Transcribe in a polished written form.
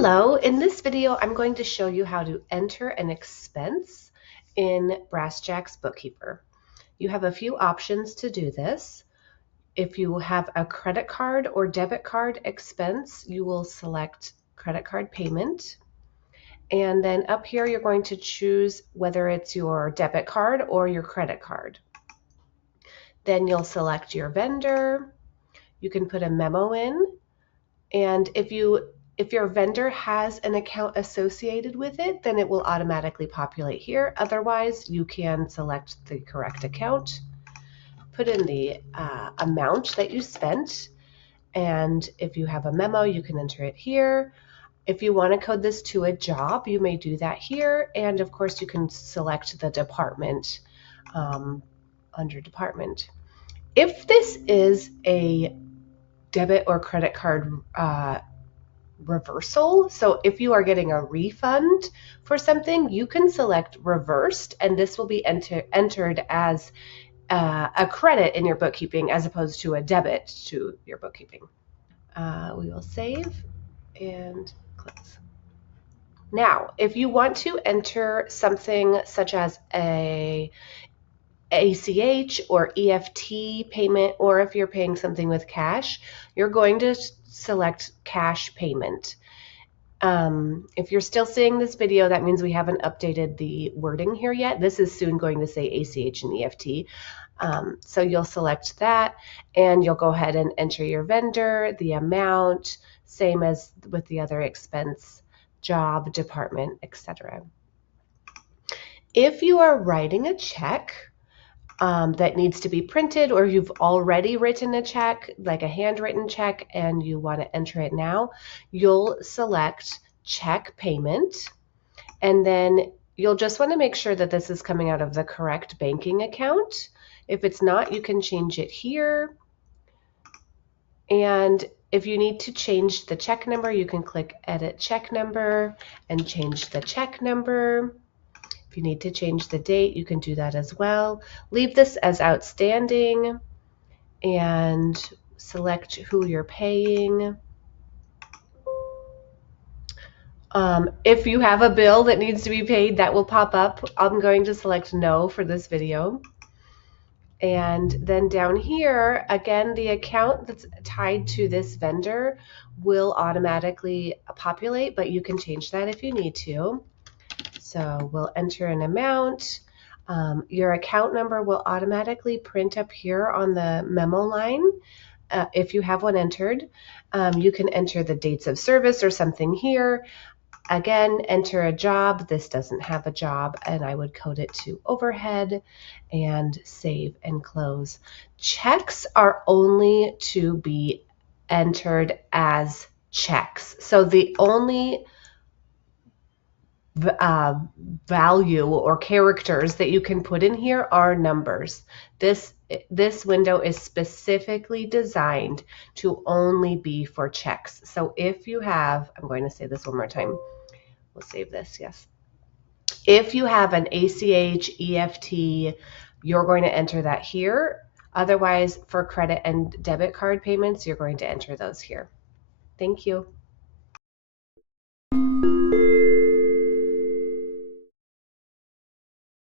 Hello, in this video I'm going to show you how to enter an expense in Brass Jacks Bookkeeper. You have a few options to do this. If you have a credit card or debit card expense, you will select credit card payment. And then up here you're going to choose whether it's your debit card or your credit card. Then you'll select your vendor. You can put a memo in, and if your vendor has an account associated with it, then it will automatically populate here. Otherwise, you can select the correct account, put in the amount that you spent, and if you have a memo, you can enter it here. If you want to code this to a job, you may do that here, and of course you can select the department under department. If this is a debit or credit card reversal, so if you are getting a refund for something, you can select reversed, and this will be entered as a credit in your bookkeeping as opposed to a debit to your bookkeeping. We will save and close. Now, if you want to enter something such as a ACH or EFT payment, or if you're paying something with cash, you're going to select cash payment. If you're still seeing this video, that means we haven't updated the wording here yet. This is soon going to say ACH and EFT. So you'll select that, and you'll go ahead and enter your vendor, the amount, same as with the other expense, job, department, etc. If you are writing a check that needs to be printed, or you've already written a check, like a handwritten check, and you want to enter it now, you'll select check payment, and then you'll just want to make sure that this is coming out of the correct banking account. If it's not, you can change it here. And if you need to change the check number, you can click Edit Check Number and change the check number. If you need to change the date, you can do that as well. Leave this as outstanding and select who you're paying. If you have a bill that needs to be paid, that will pop up. I'm going to select no for this video. And then down here, again, the account that's tied to this vendor will automatically populate, but you can change that if you need to. So we'll enter an amount. Your account number will automatically print up here on the memo line if you have one entered. You can enter the dates of service or something here. Again, enter a job. This doesn't have a job, and I would code it to overhead and save and close. Checks are only to be entered as checks. So the only value or characters that you can put in here are numbers. This window is specifically designed to only be for checks. So if you have, I'm going to say this one more time. We'll save this, yes. If you have an ACH, EFT, you're going to enter that here. Otherwise, for credit and debit card payments, you're going to enter those here. Thank you.